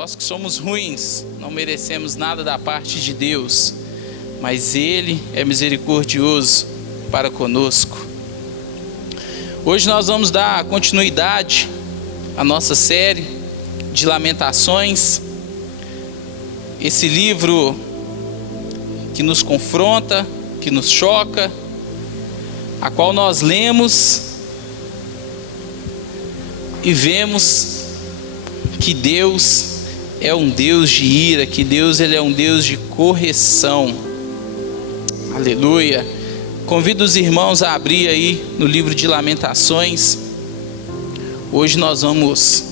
Nós que somos ruins, não merecemos nada da parte de Deus, mas Ele é misericordioso para conosco. Hoje nós vamos dar continuidade à nossa série de Lamentações, esse livro que nos confronta, que nos choca, a qual nós lemos e vemos que Deus é um Deus de ira, que Deus ele é um Deus de correção. Aleluia. Convido os irmãos a abrir aí no livro de Lamentações. Hoje nós vamos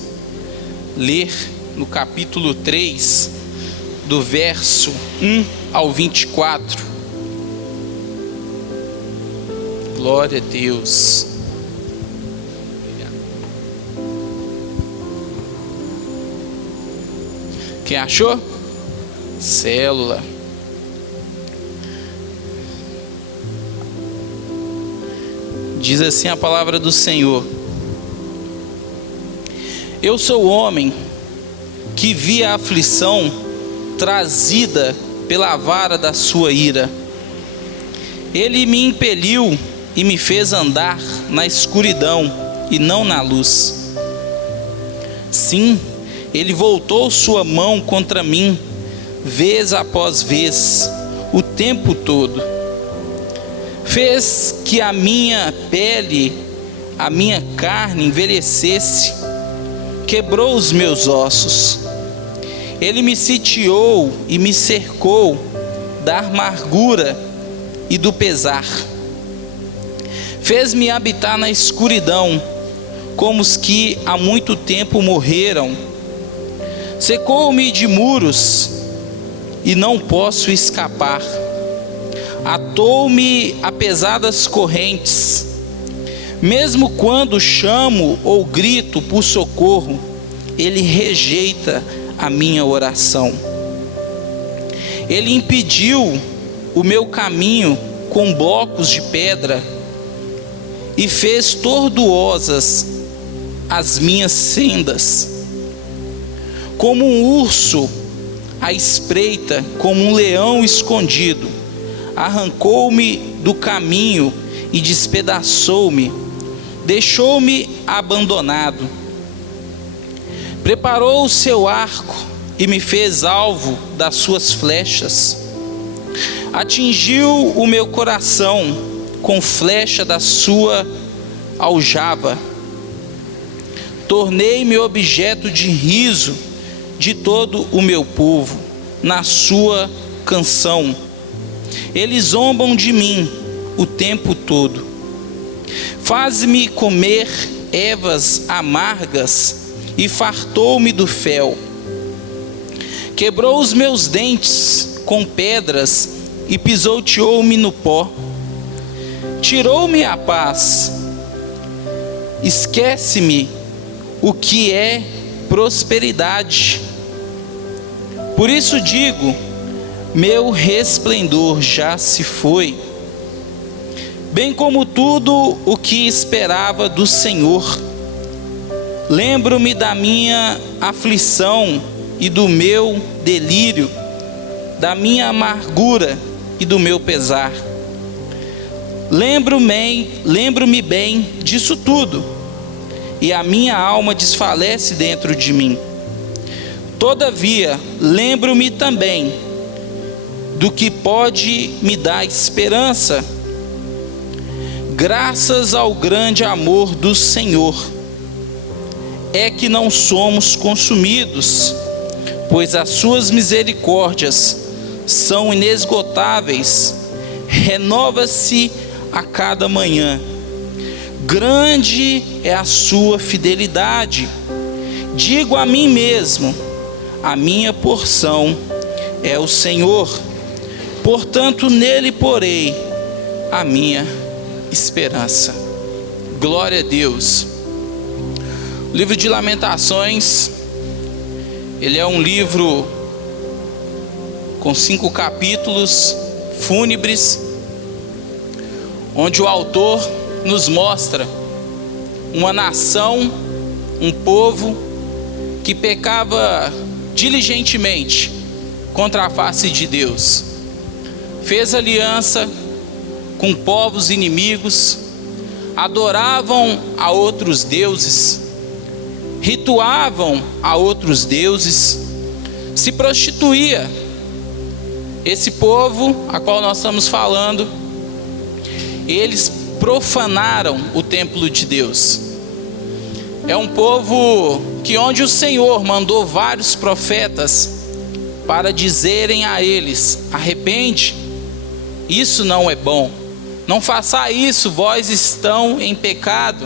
ler no capítulo 3, do verso 1 ao 24. Glória a Deus. Quem achou? Célula. Diz assim a palavra do Senhor: Eu sou o homem que vi a aflição trazida pela vara da sua ira. Ele me impeliu e me fez andar na escuridão e não na luz. Sim, ele voltou sua mão contra mim, vez após vez, o tempo todo. Fez que a minha pele, a minha carne envelhecesse, quebrou os meus ossos. Ele me sitiou e me cercou da amargura e do pesar. Fez-me habitar na escuridão, como os que há muito tempo morreram. Secou-me de muros e não posso escapar. Atou-me a pesadas correntes. Mesmo quando chamo ou grito por socorro, ele rejeita a minha oração. Ele impediu o meu caminho com blocos de pedra e fez tortuosas as minhas sendas. Como um urso à espreita, como um leão escondido, arrancou-me do caminho e despedaçou-me, deixou-me abandonado. Preparou o seu arco e me fez alvo das suas flechas. Atingiu o meu coração com flecha da sua aljava. Tornei-me objeto de riso de todo o meu povo, na sua canção. Eles zombam de mim o tempo todo. Faz-me comer ervas amargas e fartou-me do fel. Quebrou os meus dentes com pedras e pisoteou-me no pó. Tirou-me a paz. Esquece-me o que é prosperidade. Por isso digo: meu resplendor já se foi, bem como tudo o que esperava do Senhor. Lembro-me da minha aflição e do meu delírio, da minha amargura e do meu pesar. Lembro-me bem disso tudo, e a minha alma desfalece dentro de mim. Todavia, lembro-me também do que pode me dar esperança. Graças ao grande amor do Senhor, é que não somos consumidos, pois as suas misericórdias são inesgotáveis, renova-se a cada manhã. Grande é a sua fidelidade. Digo a mim mesmo: a minha porção é o Senhor, portanto nele porei a minha esperança. Glória a Deus. O livro de Lamentações, ele é um livro com 5 capítulos fúnebres, onde o autor nos mostra uma nação, um povo que pecava diligentemente contra a face de Deus. Fez aliança com povos inimigos, adoravam a outros deuses, rituavam a outros deuses, se prostituía. Esse povo a qual nós estamos falando, eles profanaram o templo de Deus. É um povo que onde o Senhor mandou vários profetas para dizerem a eles: arrepende, isso não é bom, não faça isso, vós estão em pecado.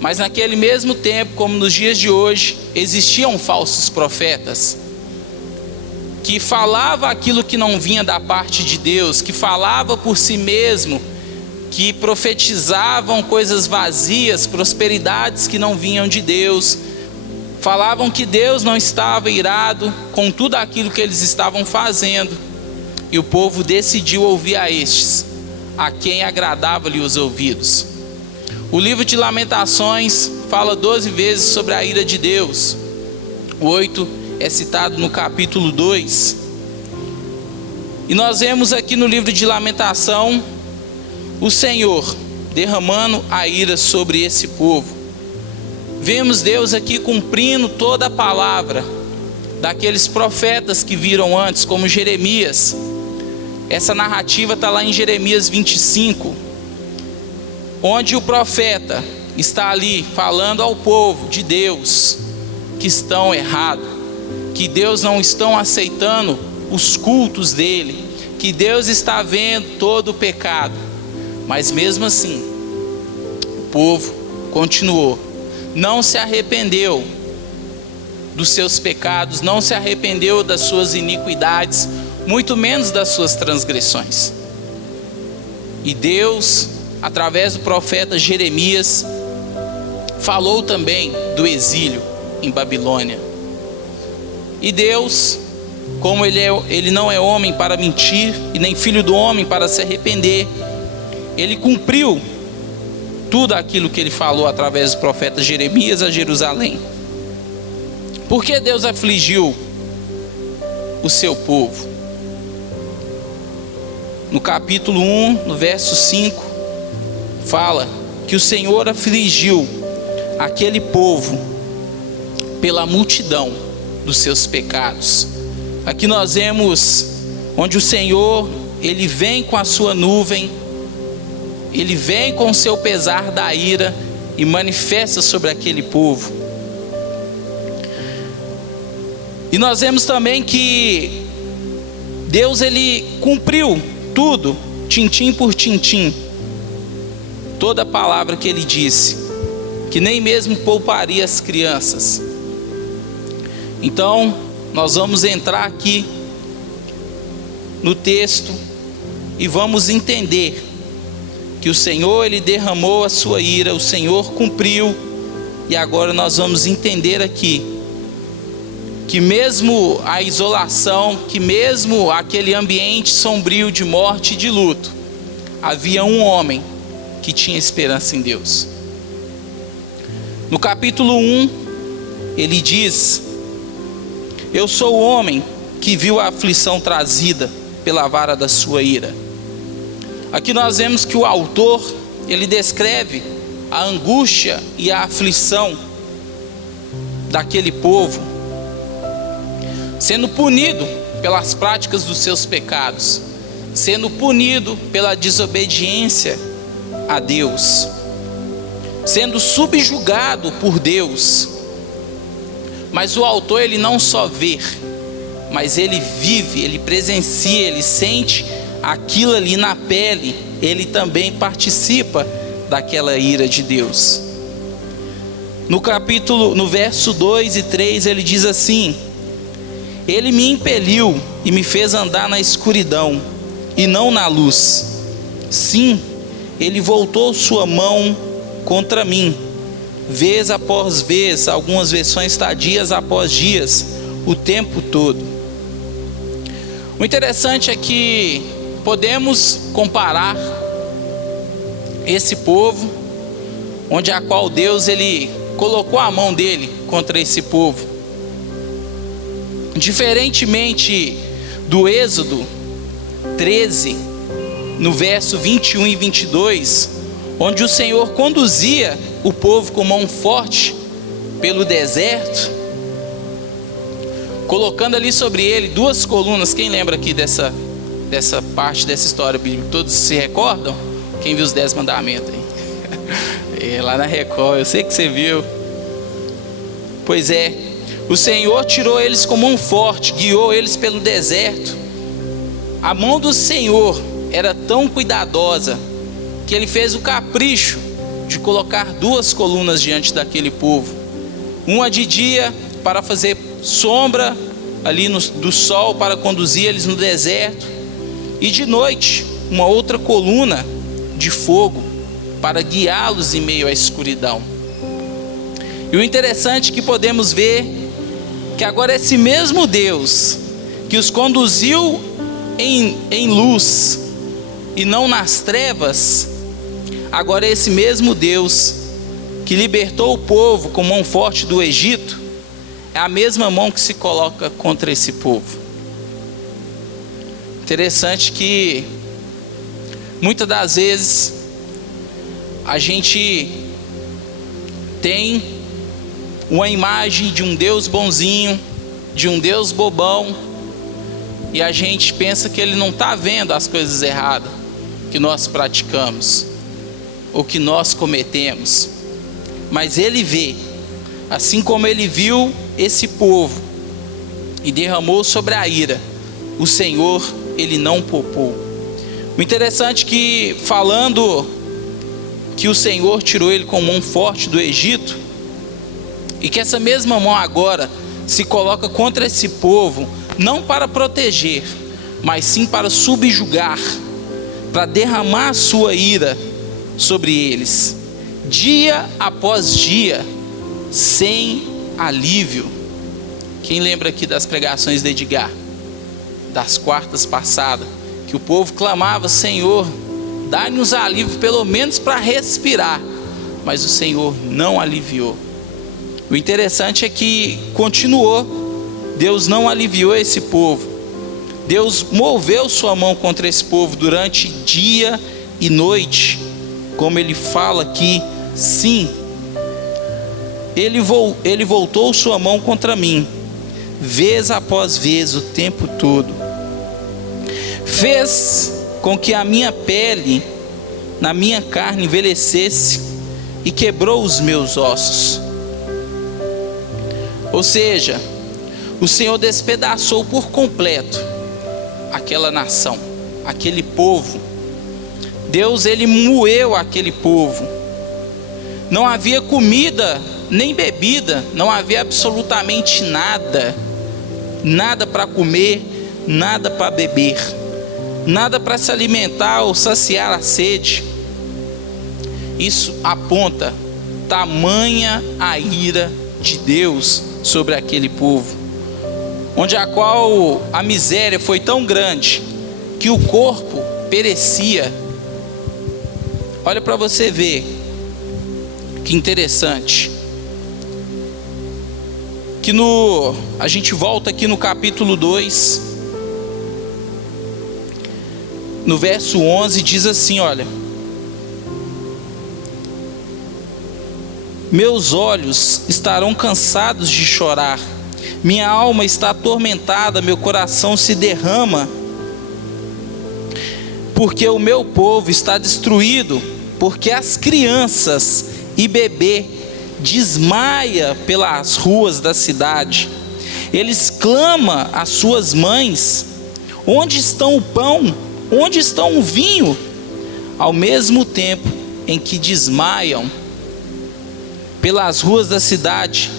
Mas naquele mesmo tempo, como nos dias de hoje, existiam falsos profetas que falava aquilo que não vinha da parte de Deus, que falava por si mesmo, que profetizavam coisas vazias, prosperidades que não vinham de Deus, falavam que Deus não estava irado com tudo aquilo que eles estavam fazendo, e o povo decidiu ouvir a estes, a quem agradava-lhe os ouvidos. O livro de Lamentações fala 12 vezes sobre a ira de Deus. O 8 é citado no capítulo 2. E nós vemos aqui no livro de Lamentação o Senhor derramando a ira sobre esse povo. Vemos Deus aqui cumprindo toda a palavra daqueles profetas que viram antes, como Jeremias. Essa narrativa está lá em Jeremias 25, onde o profeta está ali falando ao povo de Deus que estão errados, que Deus não estão aceitando os cultos dele, que Deus está vendo todo o pecado. Mas mesmo assim, o povo continuou, não se arrependeu dos seus pecados, não se arrependeu das suas iniquidades, muito menos das suas transgressões. E Deus, através do profeta Jeremias, falou também do exílio em Babilônia. E Deus, como ele não é homem para mentir, e nem filho do homem para se arrepender, ele cumpriu tudo aquilo que ele falou através do profeta Jeremias a Jerusalém. Por que Deus afligiu o seu povo? No capítulo 1, no verso 5, fala que o Senhor afligiu aquele povo pela multidão dos seus pecados. Aqui nós vemos onde o Senhor, ele vem com a sua nuvem, ele vem com o seu pesar da ira e manifesta sobre aquele povo. E nós vemos também que Deus, ele cumpriu tudo, tintim por tintim, toda a palavra que ele disse, que nem mesmo pouparia as crianças. Então nós vamos entrar aqui no texto e vamos entender que o Senhor, ele derramou a sua ira, o Senhor cumpriu. E agora nós vamos entender aqui que mesmo a isolação, que mesmo aquele ambiente sombrio de morte e de luto, havia um homem que tinha esperança em Deus. No capítulo 1, ele diz: eu sou o homem que viu a aflição trazida pela vara da sua ira. Aqui nós vemos que o autor, ele descreve a angústia e a aflição daquele povo, sendo punido pelas práticas dos seus pecados, sendo punido pela desobediência a Deus, sendo subjugado por Deus. Mas o autor, ele não só vê, mas ele vive, ele presencia, ele sente aquilo ali na pele, ele também participa daquela ira de Deus. No verso 2 e 3, ele diz assim: ele me impeliu e me fez andar na escuridão e não na luz. Sim, ele voltou sua mão contra mim, vez após vez, algumas versões está dias após dias, o tempo todo. O interessante é que podemos comparar esse povo, onde a qual Deus, ele colocou a mão dele contra esse povo, Diferentemente do Êxodo 13, no verso 21 e 22, onde o Senhor conduzia o povo com mão forte pelo deserto, colocando ali sobre ele 2 colunas. Quem lembra aqui dessa parte dessa história bíblica? Todos se recordam? Quem viu os 10 mandamentos aí? Lá na Record, eu sei que você viu. Pois é, o Senhor tirou eles com mão forte, guiou eles pelo deserto. A mão do Senhor era tão cuidadosa que ele fez o capricho de colocar 2 colunas diante daquele povo. Uma de dia para fazer sombra ali do sol, para conduzir eles no deserto, e de noite uma outra coluna de fogo para guiá-los em meio à escuridão. E o interessante é que podemos ver que agora esse mesmo Deus que os conduziu em luz e não nas trevas, agora é esse mesmo Deus que libertou o povo com mão forte do Egito, é a mesma mão que se coloca contra esse povo. Interessante que muitas das vezes a gente tem uma imagem de um Deus bonzinho, de um Deus bobão, e a gente pensa que Ele não está vendo as coisas erradas que nós praticamos ou que nós cometemos, mas Ele vê. Assim como Ele viu esse povo e derramou sobre a ira, o Senhor, Ele não poupou. O interessante é que, falando que o Senhor tirou ele com mão forte do Egito, e que essa mesma mão agora se coloca contra esse povo, não para proteger, mas sim para subjugar, para derramar a sua ira sobre eles, dia após dia, sem alívio. Quem lembra aqui das pregações de Edgar, das quartas passadas, que o povo clamava: Senhor, dá-nos alívio pelo menos para respirar, mas o Senhor não aliviou. O interessante é que continuou, Deus não aliviou esse povo. Deus moveu sua mão contra esse povo durante dia e noite, como ele fala aqui. Sim, ele voltou sua mão contra mim, vez após vez, o tempo todo. Fez com que a minha pele na minha carne envelhecesse e quebrou os meus ossos. Ou seja, o Senhor despedaçou por completo aquela nação, aquele povo. Deus, ele moeu aquele povo. Não havia comida nem bebida, não havia absolutamente nada, nada para comer, nada para beber, nada para se alimentar ou saciar a sede. Isso aponta tamanha a ira de Deus sobre aquele povo, onde a qual a miséria foi tão grande que o corpo perecia. Olha para você ver que interessante, que a gente volta aqui no capítulo 2, no verso 11, diz assim, olha: meus olhos estarão cansados de chorar, minha alma está atormentada, meu coração se derrama, porque o meu povo está destruído, porque as crianças e bebê desmaia pelas ruas da cidade. Eles clamam às suas mães: onde estão o pão? Onde estão o vinho? Ao mesmo tempo em que desmaiam pelas ruas da cidade,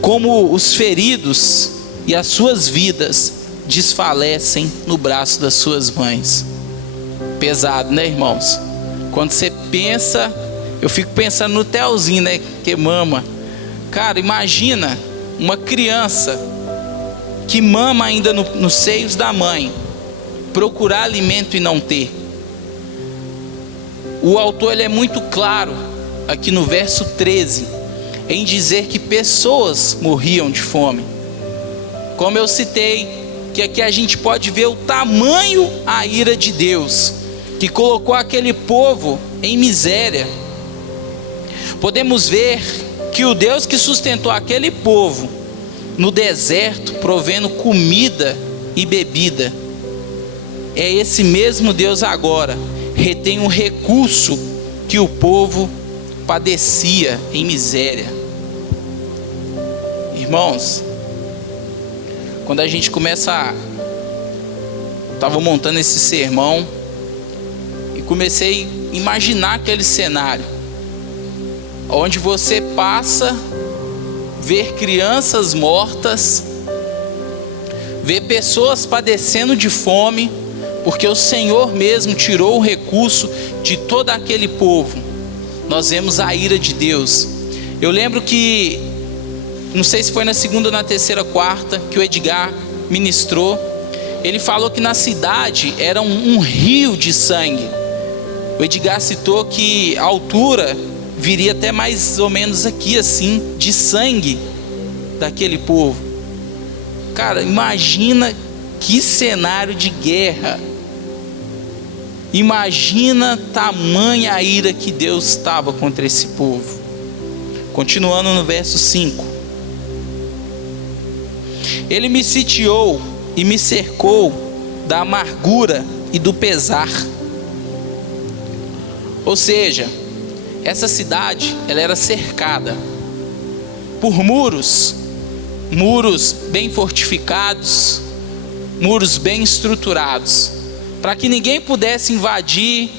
como os feridos, e as suas vidas desfalecem no braço das suas mães. Pesado, né, irmãos? Quando você pensa, eu fico pensando no Telzinho, né, que mama. Cara, imagina uma criança que mama ainda nos seios da mãe, procurar alimento e não ter. O autor, ele é muito claro aqui no verso 13 em dizer que pessoas morriam de fome. Como eu citei, que aqui a gente pode ver o tamanho a ira de Deus, que colocou aquele povo em miséria. Podemos ver que o Deus que sustentou aquele povo no deserto, provendo comida e bebida, é esse mesmo Deus agora, retém um recurso que o povo padecia em miséria. Irmãos, quando a gente estava montando esse sermão, e comecei a imaginar aquele cenário, onde você passa, ver crianças mortas, ver pessoas padecendo de fome, porque o Senhor mesmo tirou o recurso de todo aquele povo. Nós vemos a ira de Deus. Eu lembro que, não sei se foi na segunda ou na terceira, quarta, que o Edgar ministrou. Ele falou que na cidade era um rio de sangue. O Edgar citou que a altura viria até mais ou menos aqui assim, de sangue daquele povo. Cara, imagina que cenário de guerra. Imagina tamanha a ira que Deus estava contra esse povo. Continuando no verso 5. Ele me sitiou e me cercou da amargura e do pesar. Ou seja, essa cidade, ela era cercada por muros bem fortificados, muros bem estruturados, para que ninguém pudesse invadir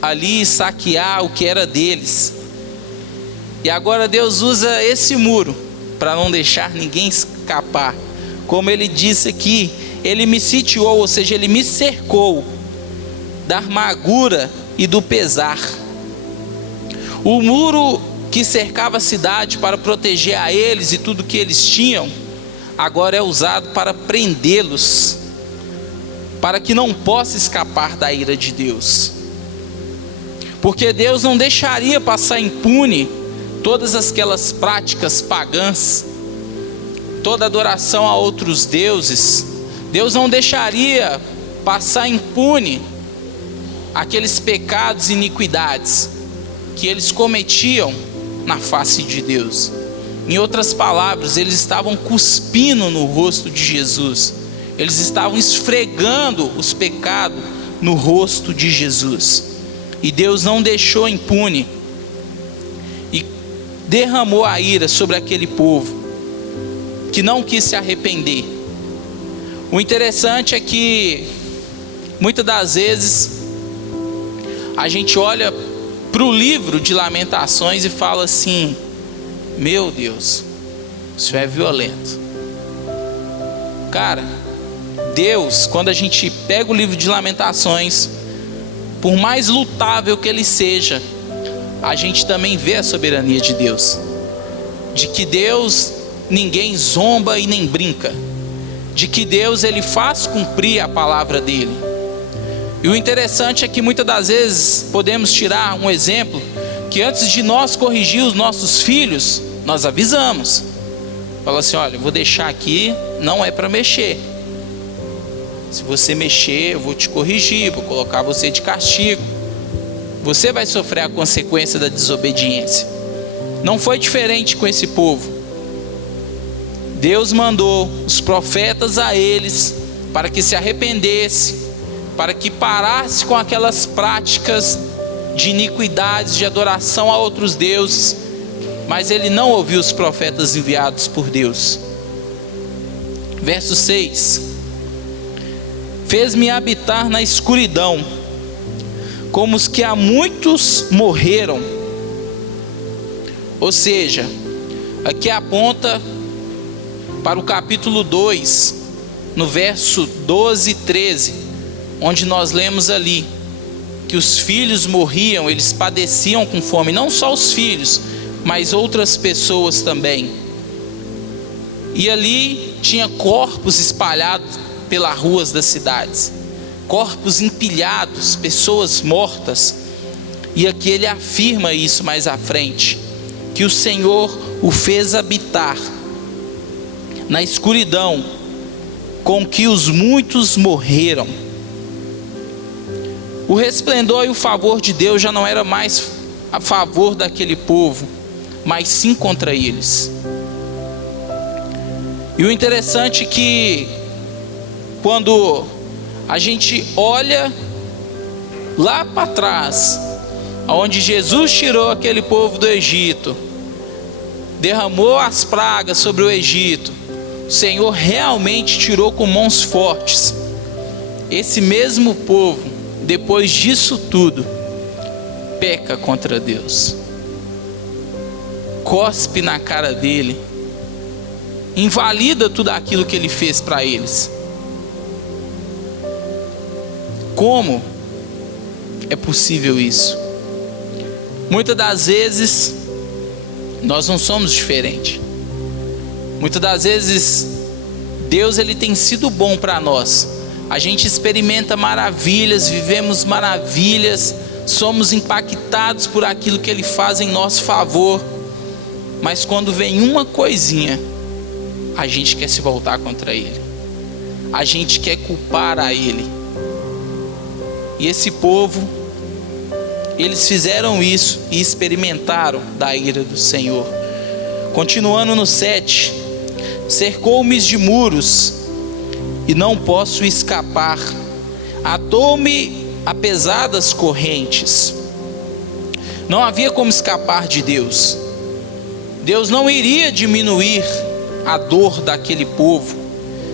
ali e saquear o que era deles. E agora Deus usa esse muro para não deixar ninguém escapar. Como ele disse aqui, ele me sitiou, ou seja, ele me cercou da amargura e do pesar. O muro que cercava a cidade para proteger a eles e tudo que eles tinham, agora é usado para prendê-los, para que não possa escapar da ira de Deus. Porque Deus não deixaria passar impune todas aquelas práticas pagãs, toda adoração a outros deuses. Deus não deixaria passar impune aqueles pecados e iniquidades que eles cometiam na face de Deus. Em outras palavras, eles estavam cuspindo no rosto de Jesus. Eles estavam esfregando os pecados no rosto de Jesus. E Deus não deixou impune e derramou a ira sobre aquele povo que não quis se arrepender. O interessante é que muitas das vezes a gente olha para o livro de Lamentações e fala assim: meu Deus, isso é violento. Cara, Deus, quando a gente pega o livro de Lamentações, por mais lutável que ele seja, a gente também vê a soberania de Deus. De que Deus ninguém zomba e nem brinca. De que Deus ele faz cumprir a palavra dele. E o interessante é que muitas das vezes podemos tirar um exemplo, que antes de nós corrigir os nossos filhos, nós avisamos. Fala assim: olha, eu vou deixar aqui, não é para mexer. Se você mexer, eu vou te corrigir, vou colocar você de castigo. Você vai sofrer a consequência da desobediência. Não foi diferente com esse povo. Deus mandou os profetas a eles para que se arrependesse, para que parasse com aquelas práticas de iniquidades, de adoração a outros deuses. Mas ele não ouviu os profetas enviados por Deus. Verso 6: fez-me habitar na escuridão, como os que há muitos morreram. Ou seja, aqui aponta para o capítulo 2, no verso 12 e 13, onde nós lemos ali que os filhos morriam, eles padeciam com fome. Não só os filhos, mas outras pessoas também. E ali tinha corpos espalhados pelas ruas das cidades, corpos empilhados, pessoas mortas. E aqui ele afirma isso mais à frente, que o Senhor o fez habitar na escuridão, com que os muitos morreram. O resplendor e o favor de Deus já não era mais a favor daquele povo, mas sim contra eles. E o interessante é que quando a gente olha lá para trás, onde Jesus tirou aquele povo do Egito, derramou as pragas sobre o Egito, o Senhor realmente tirou com mãos fortes. Esse mesmo povo, depois disso tudo, peca contra Deus, cospe na cara dele, invalida tudo aquilo que ele fez para eles. Como é possível isso? Muitas das vezes nós não somos diferentes. Muitas das vezes Deus ele tem sido bom para nós. A gente experimenta maravilhas, vivemos maravilhas, somos impactados por aquilo que Ele faz em nosso favor. Mas quando vem uma coisinha, a gente quer se voltar contra Ele, a gente quer culpar a Ele. E esse povo, eles fizeram isso e experimentaram da ira do Senhor. Continuando no 7, cercou-me de muros e não posso escapar, atou-me a pesadas correntes. Não havia como escapar de Deus. Deus não iria diminuir a dor daquele povo,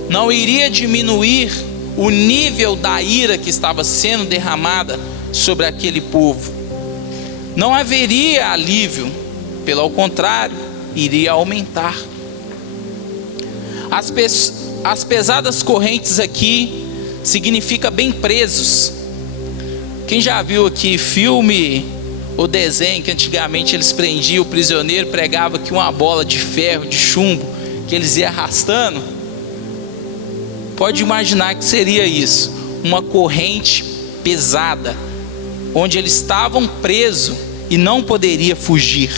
não iria diminuir o nível da ira que estava sendo derramada sobre aquele povo. Não haveria alívio, pelo contrário, iria aumentar. As pesadas correntes aqui significa bem presos. Quem já viu aqui filme ou desenho que antigamente eles prendiam o prisioneiro, pregava que uma bola de ferro, de chumbo, que eles iam arrastando? Pode imaginar que seria isso, uma corrente pesada, onde eles estavam presos e não poderia fugir.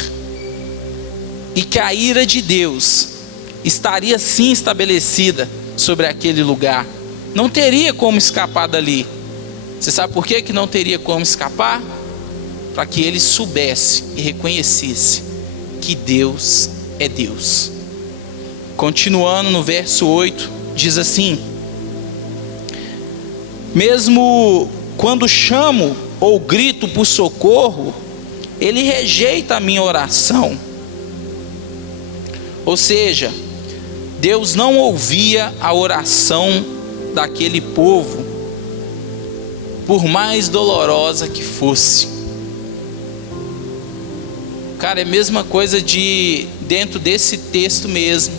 E que a ira de Deus estaria sim estabelecida sobre aquele lugar. Não teria como escapar dali. Você sabe por que não teria como escapar? Para que ele soubesse e reconhecesse que Deus é Deus. Continuando no verso 8, diz assim: mesmo quando chamo ou grito por socorro, ele rejeita a minha oração. Ou seja, Deus não ouvia a oração daquele povo, por mais dolorosa que fosse. Cara, é a mesma coisa de dentro desse texto mesmo,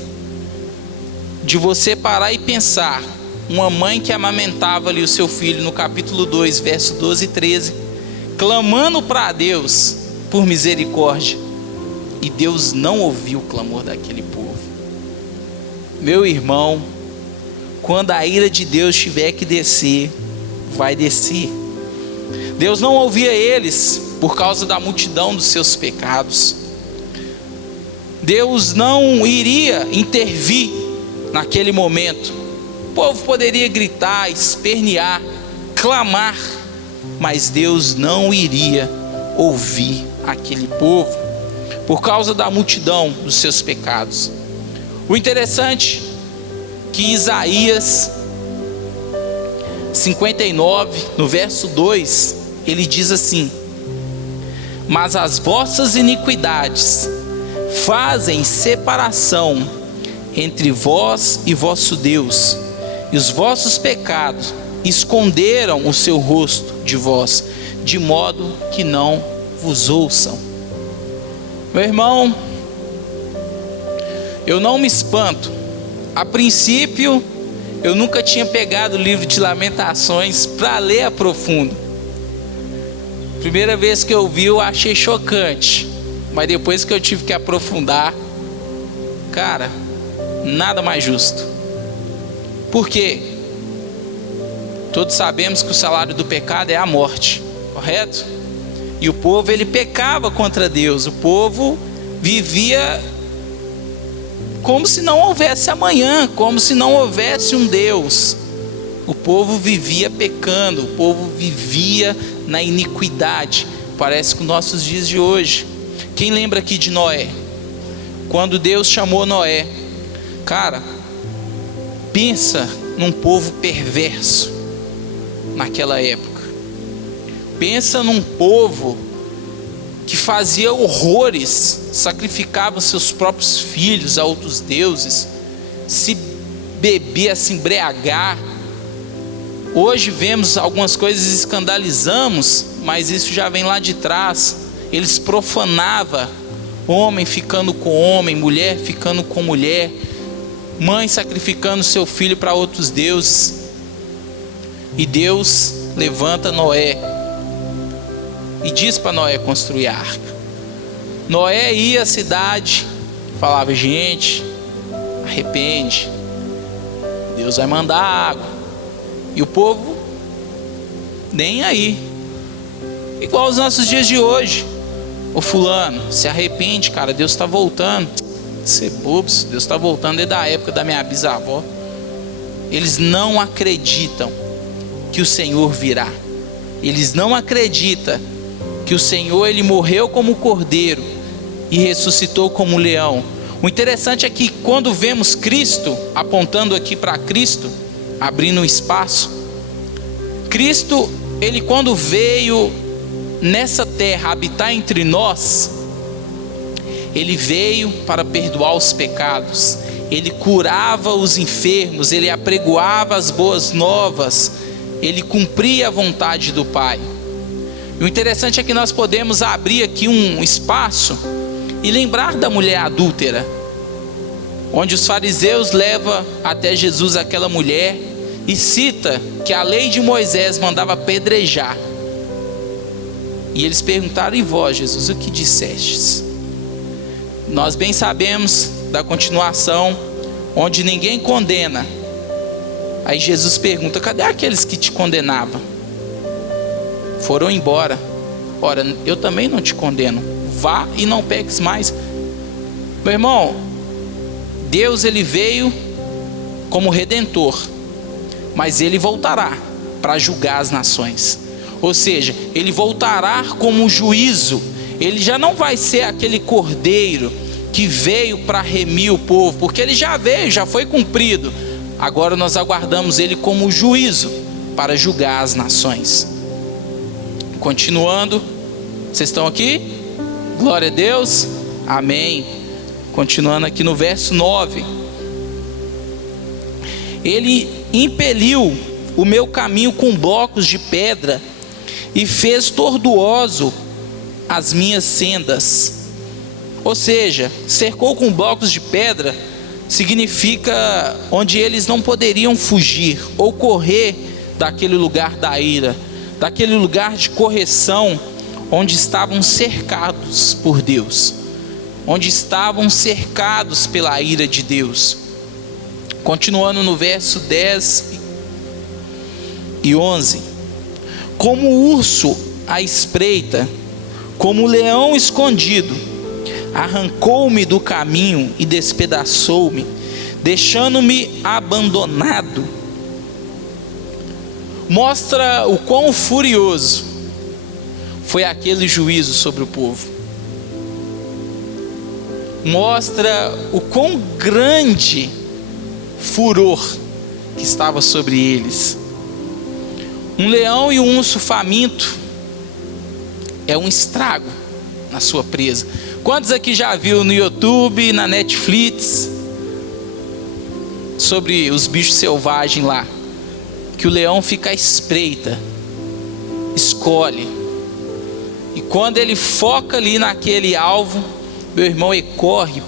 de você parar e pensar, uma mãe que amamentava ali o seu filho no capítulo 2, verso 12 e 13, clamando para Deus por misericórdia, e Deus não ouviu o clamor daquele povo. Meu irmão, quando a ira de Deus tiver que descer, vai descer. Deus não ouvia eles por causa da multidão dos seus pecados. Deus não iria intervir naquele momento. O povo poderia gritar, espernear, clamar, mas Deus não iria ouvir aquele povo por causa da multidão dos seus pecados. O interessante é que Isaías 59, no verso 2, ele diz assim: mas as vossas iniquidades fazem separação entre vós e vosso Deus, e os vossos pecados esconderam o seu rosto de vós, de modo que não vos ouçam. Meu irmão, eu não me espanto. A princípio, eu nunca tinha pegado o livro de Lamentações para ler a profundo. Primeira vez que eu vi, eu achei chocante, mas depois que eu tive que aprofundar, cara, nada mais justo. Por quê? Todos sabemos que o salário do pecado é a morte, correto? E o povo, ele pecava contra Deus. O povo vivia como se não houvesse amanhã, como se não houvesse um Deus. O povo vivia pecando, o povo vivia na iniquidade, parece com nossos dias de hoje. Quem lembra aqui de Noé? Quando Deus chamou Noé, cara, pensa num povo perverso naquela época. Pensa num povo que fazia horrores, sacrificava seus próprios filhos a outros deuses, se bebia, se embriagar. Hoje vemos algumas coisas e escandalizamos, mas isso já vem lá de trás. Eles profanavam, homem ficando com homem, mulher ficando com mulher, mãe sacrificando seu filho para outros deuses. E Deus levanta Noé e diz para Noé construir a arca. Noé ia à cidade, falava: gente, arrepende, Deus vai mandar água. E o povo nem aí, igual os nossos dias de hoje. Ô fulano, se arrepende, cara, Deus está voltando. Você bobo, Deus está voltando desde a época da minha bisavó. Eles não acreditam que o Senhor virá. Eles não acreditam que o Senhor, ele morreu como cordeiro e ressuscitou como leão. O interessante é que quando vemos Cristo, apontando aqui para Cristo, abrindo um espaço, Cristo, ele quando veio nessa terra habitar entre nós, ele veio para perdoar os pecados, ele curava os enfermos, ele apregoava as boas novas, ele cumpria a vontade do Pai. E o interessante é que nós podemos abrir aqui um espaço e lembrar da mulher adúltera, onde os fariseus levam até Jesus aquela mulher e cita que a lei de Moisés mandava apedrejar. E eles perguntaram: e vós, Jesus, o que dissestes? Nós bem sabemos da continuação, onde ninguém condena. Aí Jesus pergunta: cadê aqueles que te condenavam? Foram embora. Ora, eu também não te condeno, vá e não peques mais. Meu irmão, Deus, ele veio como redentor, mas ele voltará para julgar as nações. Ou seja, ele voltará como juízo. Ele já não vai ser aquele cordeiro que veio para remir o povo, porque ele já veio, já foi cumprido. Agora nós aguardamos ele como juízo para julgar as nações. Continuando, vocês estão aqui? Glória a Deus, amém. Continuando aqui no verso 9: ele impeliu o meu caminho com blocos de pedra e fez tortuoso as minhas sendas. Ou seja, cercou com blocos de pedra significa onde eles não poderiam fugir ou correr daquele lugar da ira, daquele lugar de correção, onde estavam cercados por Deus, onde estavam cercados pela ira de Deus. Continuando no verso 10 e 11: como o urso à espreita, como o leão escondido, arrancou-me do caminho e despedaçou-me, deixando-me abandonado. Mostra o quão furioso foi aquele juízo sobre o povo. Mostra o quão grande furor que estava sobre eles. Um leão e um urso faminto é um estrago na sua presa. Quantos aqui já viu no YouTube, na Netflix, sobre os bichos selvagens lá, que o leão fica à espreita, escolhe, e quando ele foca ali naquele alvo, meu irmão, ele corre,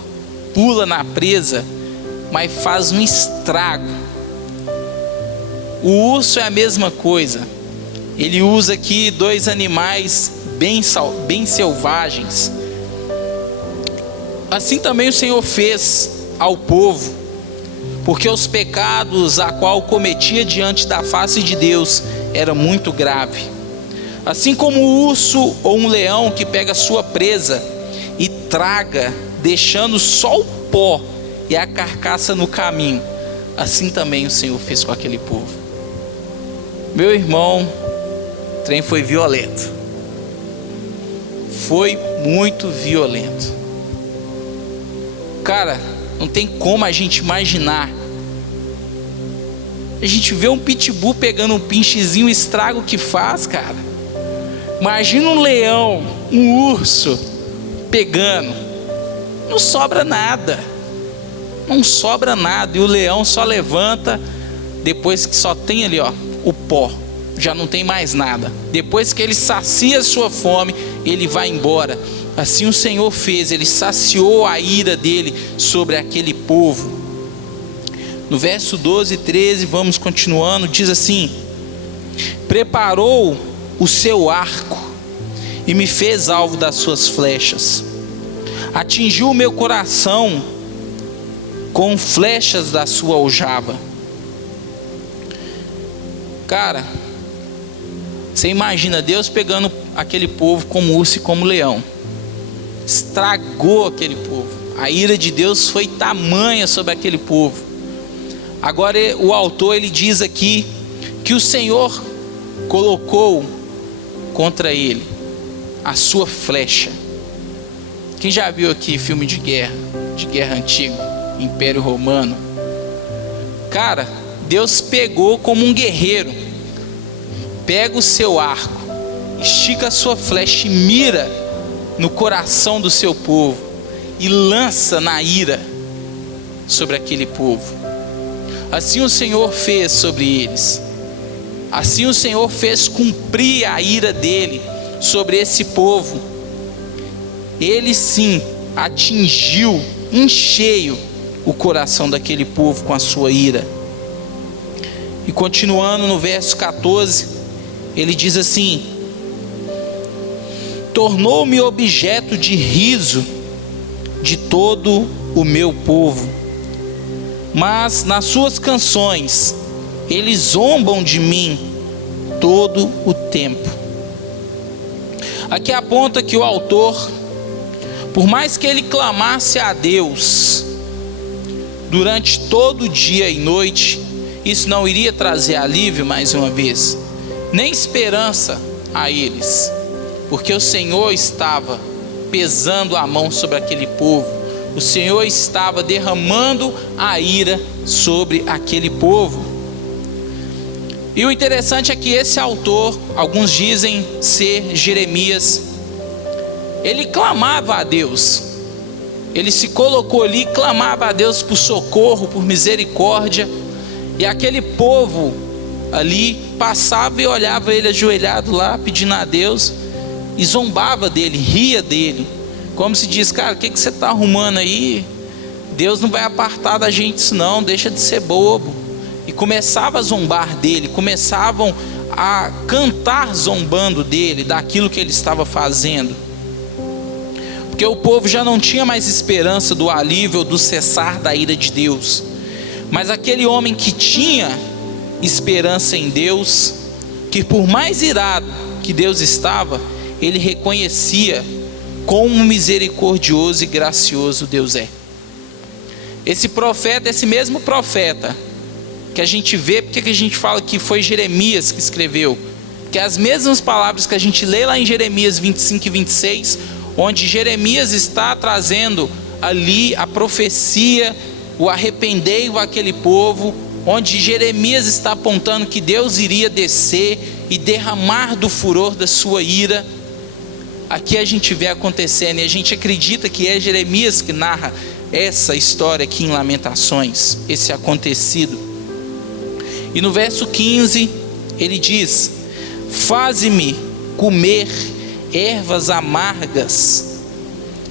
pula na presa, mas faz um estrago. O urso é a mesma coisa. Ele usa aqui dois animais bem selvagens. Assim também o Senhor fez ao povo, porque os pecados a qual cometia diante da face de Deus era muito grave. Assim como o urso ou um leão que pega sua presa e traga, deixando só o pó e a carcaça no caminho, assim também o Senhor fez com aquele povo. Meu irmão, o trem foi violento. Foi muito violento. Cara, não tem como a gente imaginar. A gente vê um pitbull pegando um pinchezinho, o estrago que faz, cara. Imagina um leão, um urso pegando. Não sobra nada. Não sobra nada. E o leão só levanta depois que só tem ali, ó, o pó. Já não tem mais nada. Depois que ele sacia a sua fome, ele vai embora. Assim o Senhor fez. Ele saciou a ira dele sobre aquele povo. No verso 12 e 13, vamos continuando, diz assim: preparou o seu arco e me fez alvo das suas flechas. Atingiu o meu coração com flechas da sua aljava. Cara, você imagina Deus pegando aquele povo como urso e como leão. Estragou aquele povo. A ira de Deus foi tamanha sobre aquele povo. Agora o autor ele diz aqui que o Senhor colocou contra ele a sua flecha. Quem já viu aqui filme de guerra antigo, Império Romano? Cara, Deus pegou como um guerreiro, pega o seu arco, estica a sua flecha e mira no coração do seu povo e lança na ira sobre aquele povo. Assim o Senhor fez sobre eles. Assim o Senhor fez cumprir a ira dele sobre esse povo. Ele sim atingiu em cheio o coração daquele povo com a sua ira. E continuando no verso 14, ele diz assim: tornou-me objeto de riso de todo o meu povo, mas nas suas canções eles zombam de mim todo o tempo. Aqui aponta que o autor, por mais que ele clamasse a Deus durante todo o dia e noite, isso não iria trazer alívio mais uma vez, nem esperança a eles, porque o Senhor estava pesando a mão sobre aquele povo. O Senhor estava derramando a ira sobre aquele povo. E o interessante é que esse autor, alguns dizem ser Jeremias, ele clamava a Deus. Ele se colocou ali, clamava a Deus por socorro, por misericórdia. E aquele povo ali passava e olhava ele ajoelhado lá, pedindo a Deus, e zombava dele, ria dele. Como se diz: cara, o que você está arrumando aí? Deus não vai apartar da gente isso não, deixa de ser bobo. E começava a zombar dele, começavam a cantar zombando dele, daquilo que ele estava fazendo. Porque o povo já não tinha mais esperança do alívio, do cessar da ira de Deus. Mas aquele homem que tinha esperança em Deus, que por mais irado que Deus estava, ele reconhecia quão misericordioso e gracioso Deus é. Esse profeta, esse mesmo profeta que a gente vê, porque que a gente fala que foi Jeremias que escreveu? Que as mesmas palavras que a gente lê lá em Jeremias 25 e 26, onde Jeremias está trazendo ali a profecia, o arrependei-vos aquele povo, onde Jeremias está apontando que Deus iria descer e derramar do furor da sua ira. Aqui a gente vê acontecendo, e a gente acredita que é Jeremias que narra essa história aqui em Lamentações, esse acontecido. E no verso 15 ele diz: faze-me comer ervas amargas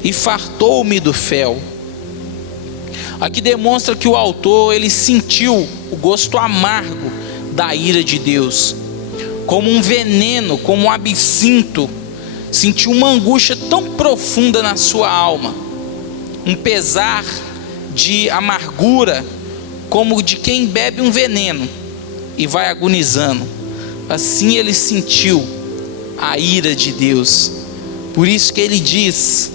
e fartou-me do fel. Aqui demonstra que o autor ele sentiu o gosto amargo da ira de Deus, como um veneno, como um absinto. Sentiu uma angústia tão profunda na sua alma, um pesar de amargura, como de quem bebe um veneno e vai agonizando. Assim ele sentiu a ira de Deus. Por isso que ele diz: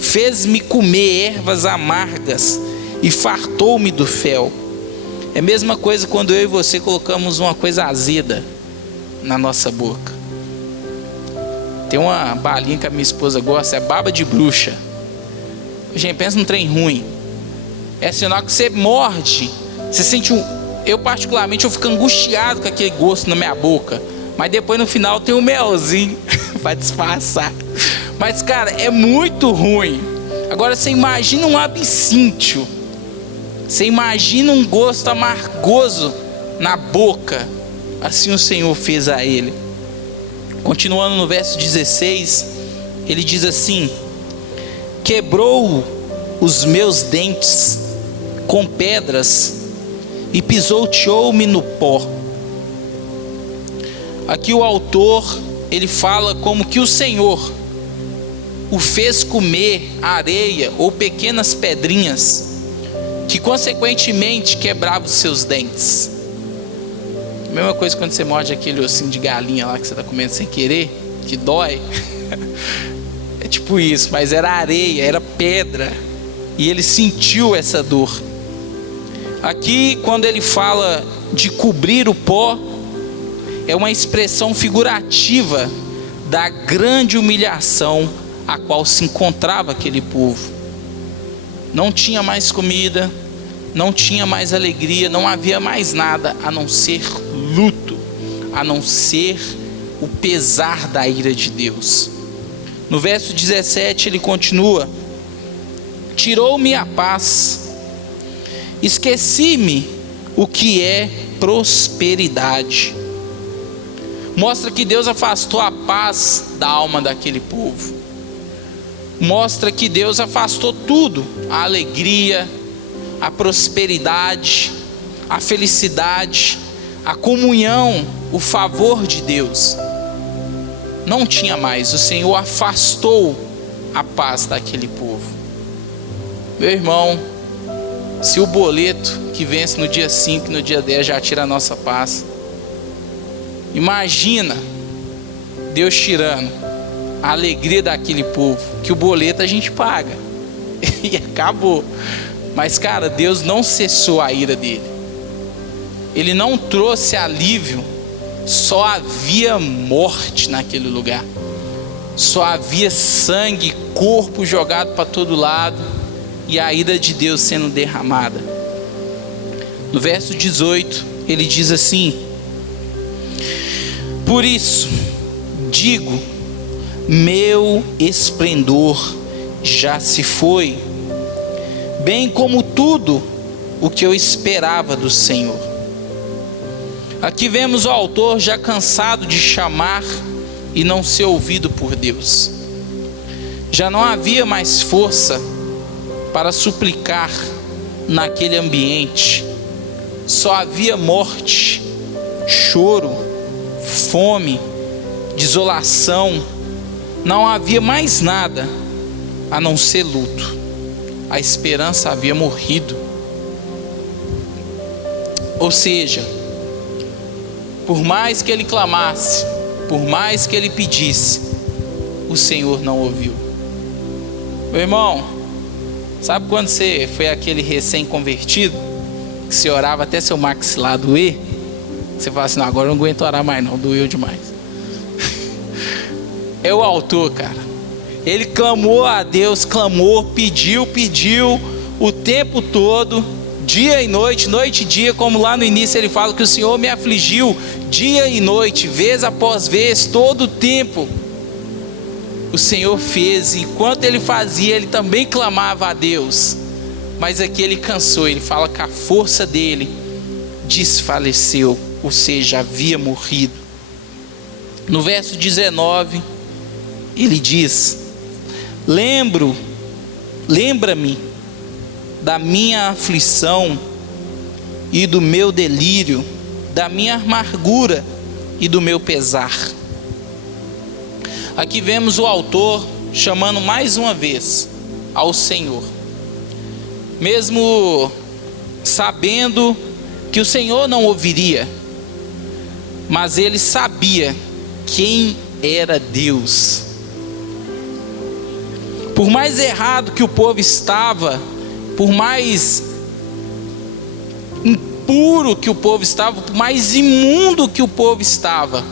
fez-me comer ervas amargas e fartou-me do fel. É a mesma coisa quando eu e você colocamos uma coisa azeda na nossa boca. Tem uma balinha que a minha esposa gosta, é baba de bruxa. Gente, pensa num trem ruim. É sinal que você morde, você sente eu particularmente eu fico angustiado com aquele gosto na minha boca. Mas depois no final tem um melzinho para disfarçar. Mas cara, é muito ruim. Agora você imagina um absinto. Você imagina um gosto amargoso na boca. Assim o Senhor fez a ele. Continuando no verso 16, ele diz assim: quebrou os meus dentes com pedras e pisoteou-me no pó. Aqui o autor, ele fala como que o Senhor o fez comer areia ou pequenas pedrinhas, que consequentemente quebrava os seus dentes. Mesma coisa quando você morde aquele ossinho de galinha lá que você está comendo sem querer, que dói. É tipo isso, mas era areia, era pedra, e ele sentiu essa dor. Aqui quando ele fala de cobrir o pó, é uma expressão figurativa da grande humilhação a qual se encontrava aquele povo. Não tinha mais comida, não tinha mais alegria, não havia mais nada a não ser luto, a não ser o pesar da ira de Deus. No verso 17 ele continua: tirou-me a paz, esqueci-me o que é prosperidade. Mostra que Deus afastou a paz da alma daquele povo. Mostra que Deus afastou tudo: a alegria, a prosperidade, a felicidade, a comunhão, o favor de Deus. Não tinha mais. O Senhor afastou a paz daquele povo. Meu irmão, se o boleto que vence no dia 5 e no dia 10 já tira a nossa paz, imagina Deus tirando a alegria daquele povo, que o boleto a gente paga e acabou. Mas cara, Deus não cessou a ira dele. Ele não trouxe alívio. Só havia morte naquele lugar. Só havia sangue, corpo jogado para todo lado, e a ira de Deus sendo derramada. No verso 18 ele diz assim: por isso digo, meu esplendor já se foi, bem como tudo o que eu esperava do Senhor. Aqui vemos o autor já cansado de chamar e não ser ouvido por Deus. Já não havia mais força para suplicar naquele ambiente. Só havia morte, choro, fome, desolação. Não havia mais nada a não ser luto. A esperança havia morrido. Ou seja, por mais que ele clamasse, por mais que ele pedisse, o Senhor não ouviu. Meu irmão, sabe quando você foi aquele recém-convertido, que você orava até seu maxilar doer? Você fala assim: não, agora eu não aguento orar mais não, doeu demais. É o autor, cara. Ele clamou a Deus, clamou, pediu o tempo todo, dia e noite, noite e dia, como lá no início ele fala que o Senhor me afligiu dia e noite, vez após vez, todo o tempo. O Senhor fez, e enquanto ele fazia, ele também clamava a Deus. Mas aqui ele cansou, ele fala que a força dele desfaleceu, ou seja, havia morrido. No verso 19, ele diz: lembra-me da minha aflição e do meu delírio, da minha amargura e do meu pesar. Aqui vemos o autor chamando mais uma vez ao Senhor, mesmo sabendo que o Senhor não ouviria, mas ele sabia quem era Deus. Por mais errado que o povo estava, por mais impuro que o povo estava, por mais imundo que o povo estava,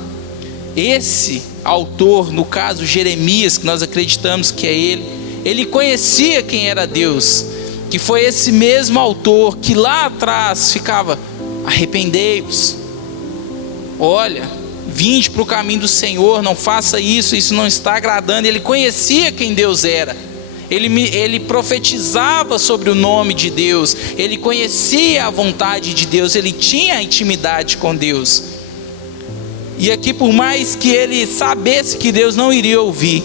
esse autor, no caso Jeremias, que nós acreditamos que é ele conhecia quem era Deus, que foi esse mesmo autor que lá atrás ficava: arrependei-vos, olha, vinde para o caminho do Senhor, não faça isso, isso não está agradando. Ele conhecia quem Deus era, ele profetizava sobre o nome de Deus, ele conhecia a vontade de Deus, ele tinha intimidade com Deus. E aqui, por mais que ele sabesse que Deus não iria ouvir,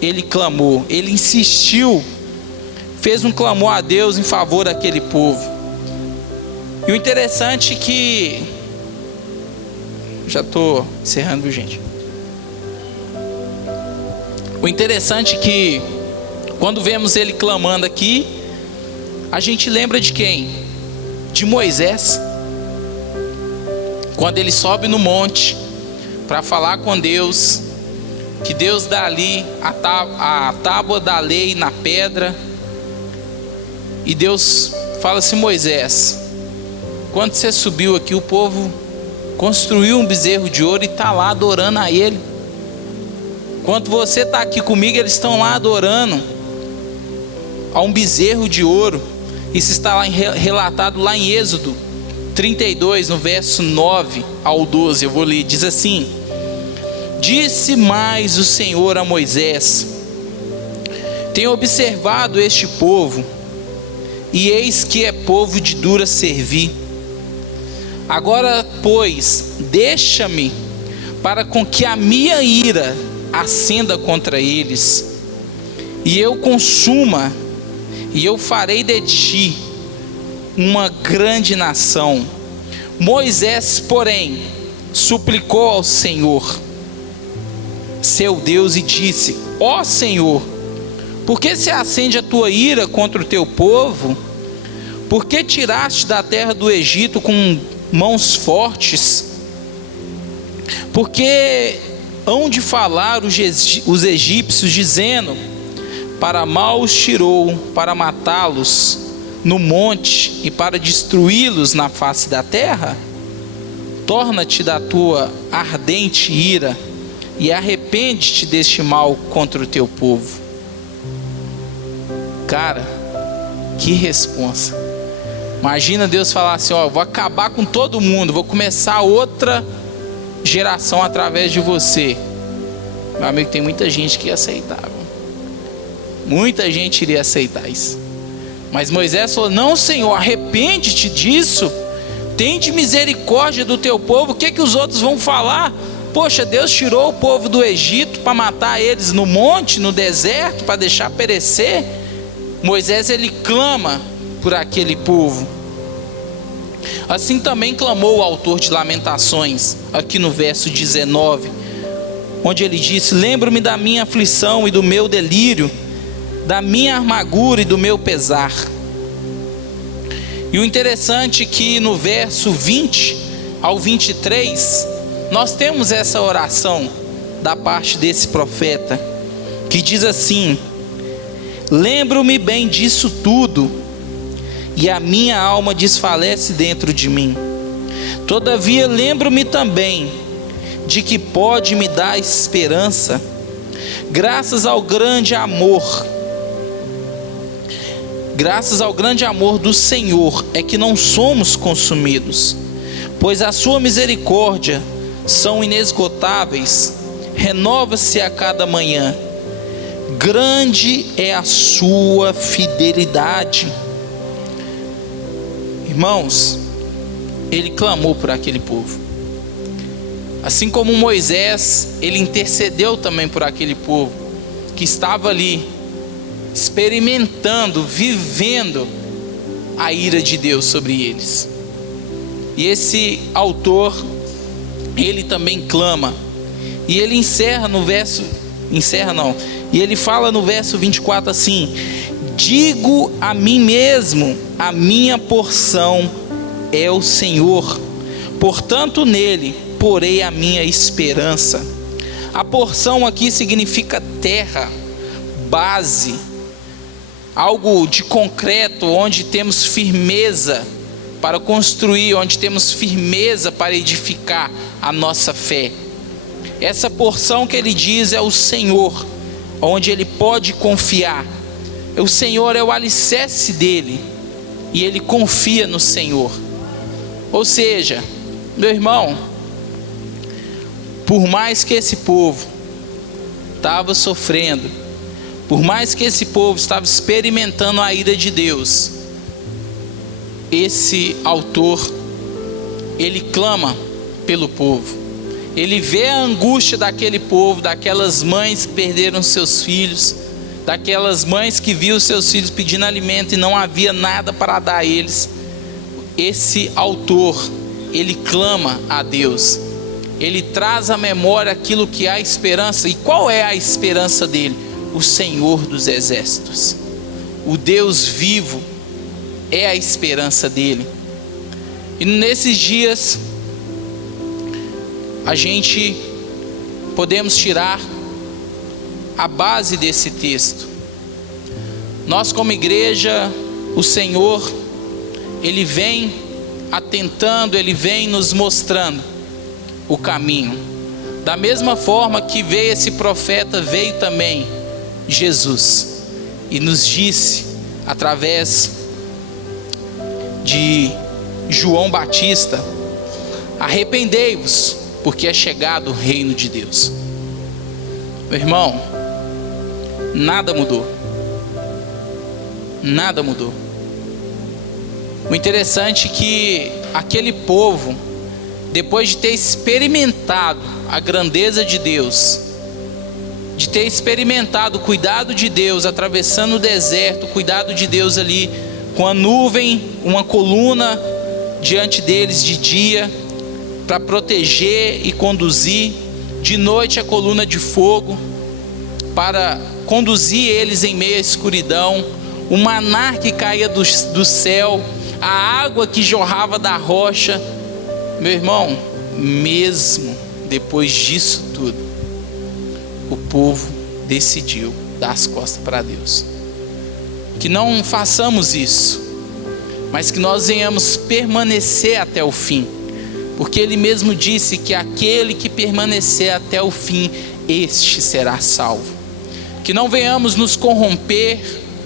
ele clamou, ele insistiu, fez um clamor a Deus em favor daquele povo. E o interessante é que, já estou encerrando, gente. O interessante é que, quando vemos ele clamando aqui, a gente lembra de quem? De Moisés. Quando ele sobe no monte para falar com Deus, que Deus dá ali a tábua da lei na pedra, e Deus fala assim: Moisés, quando você subiu aqui, o povo construiu um bezerro de ouro e está lá adorando a ele. Quando você está aqui comigo, eles estão lá adorando a um bezerro de ouro. Isso está lá relatado lá em Êxodo 32, no verso 9 ao 12, eu vou ler, diz assim: disse mais o Senhor a Moisés: tenho observado este povo, e eis que é povo de dura servir. Agora, pois, deixa-me, para com que a minha ira acenda contra eles, e eu consuma, e eu farei de ti uma grande nação. Moisés, porém, suplicou ao Senhor, seu Deus, e disse: ó Senhor, por que se acende a tua ira contra o teu povo? Por que tiraste da terra do Egito com mãos fortes? Porque hão de falar os egípcios, dizendo: para mal os tirou, para matá-los no monte e para destruí-los na face da terra? Torna-te da tua ardente ira e arrepende-te deste mal contra o teu povo. Cara, que responsa. Imagina Deus falar assim: ó, vou acabar com todo mundo, vou começar outra geração através de você. Meu amigo, tem muita gente que ia aceitar, muita gente iria aceitar isso. Mas Moisés falou: não, Senhor, arrepende-te disso, tende misericórdia do teu povo. O que os outros vão falar? Poxa, Deus tirou o povo do Egito para matar eles no monte, no deserto, para deixar perecer. Moisés, ele clama por aquele povo. Assim também clamou o autor de Lamentações, aqui no verso 19, onde ele disse: lembro-me da minha aflição e do meu delírio, da minha amargura e do meu pesar. E o interessante é que no verso 20 ao 23, nós temos essa oração da parte desse profeta, que diz assim: lembro-me bem disso tudo, e a minha alma desfalece dentro de mim. Todavia lembro-me também de que pode me dar esperança, graças ao grande amor do Senhor é que não somos consumidos, pois a sua misericórdia são inesgotáveis, renova-se a cada manhã, grande é a sua fidelidade. Irmãos, ele clamou por aquele povo, assim como Moisés, ele intercedeu também por aquele povo que estava ali experimentando, vivendo a ira de Deus sobre eles. E esse autor, ele também clama, e ele e ele fala no verso 24 assim: digo a mim mesmo, a minha porção é o Senhor, portanto nele porei a minha esperança. A porção aqui significa terra, base, algo de concreto, onde temos firmeza para construir, onde temos firmeza para edificar a nossa fé. Essa porção que ele diz é o Senhor, onde ele pode confiar. O Senhor é o alicerce dele, e ele confia no Senhor. Ou seja, meu irmão, por mais que esse povo estava sofrendo, por mais que esse povo estava experimentando a ira de Deus, esse autor, ele clama pelo povo. Ele vê a angústia daquele povo, daquelas mães que perderam seus filhos, daquelas mães que viam seus filhos pedindo alimento e não havia nada para dar a eles. Esse autor, ele clama a Deus. Ele traz à memória aquilo que há esperança. E qual é a esperança dele? O Senhor dos exércitos. O Deus vivo é a esperança dele. E nesses dias a gente podemos tirar a base desse texto. Nós como igreja, o Senhor, ele vem atentando, ele vem nos mostrando o caminho. Da mesma forma que veio esse profeta, veio também Jesus e nos disse através de João Batista: arrependei-vos, porque é chegado o reino de Deus. Meu irmão, nada mudou. Nada mudou. O interessante é que aquele povo, depois de ter experimentado a grandeza de Deus, de ter experimentado o cuidado de Deus atravessando o deserto, o cuidado de Deus ali com a nuvem, uma coluna diante deles de dia para proteger e conduzir, de noite a coluna de fogo para conduzir eles em meio à escuridão, o maná que caía do céu, a água que jorrava da rocha. Meu irmão, mesmo depois disso tudo, o povo decidiu dar as costas para Deus. Que não façamos isso, mas que nós venhamos permanecer até o fim, porque ele mesmo disse que aquele que permanecer até o fim, este será salvo. Que não venhamos nos corromper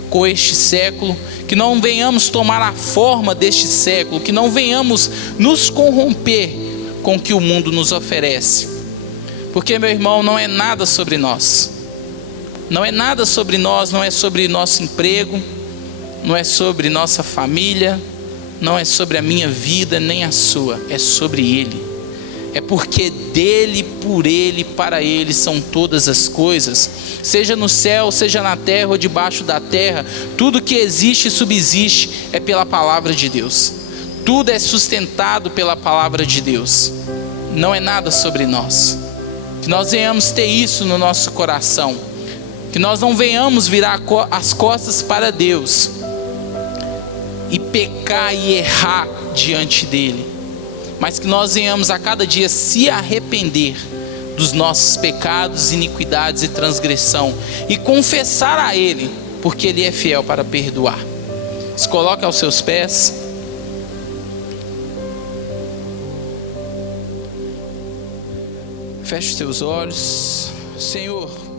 com este século, que não venhamos tomar a forma deste século, que não venhamos nos corromper com o que o mundo nos oferece. Porque, meu irmão, não é nada sobre nós. Não é nada sobre nós, não é sobre nosso emprego, não é sobre nossa família, não é sobre a minha vida nem a sua, é sobre Ele. É porque dele, por Ele, para Ele são todas as coisas. Seja no céu, seja na terra ou debaixo da terra, tudo que existe e subsiste é pela palavra de Deus. Tudo é sustentado pela palavra de Deus. Não é nada sobre nós. Que nós venhamos ter isso no nosso coração. Que nós não venhamos virar as costas para Deus e pecar e errar diante dele, mas que nós venhamos a cada dia se arrepender dos nossos pecados, iniquidades e transgressão e confessar a Ele, porque Ele é fiel para perdoar. Se coloque aos seus pés. Feche os seus olhos. Senhor,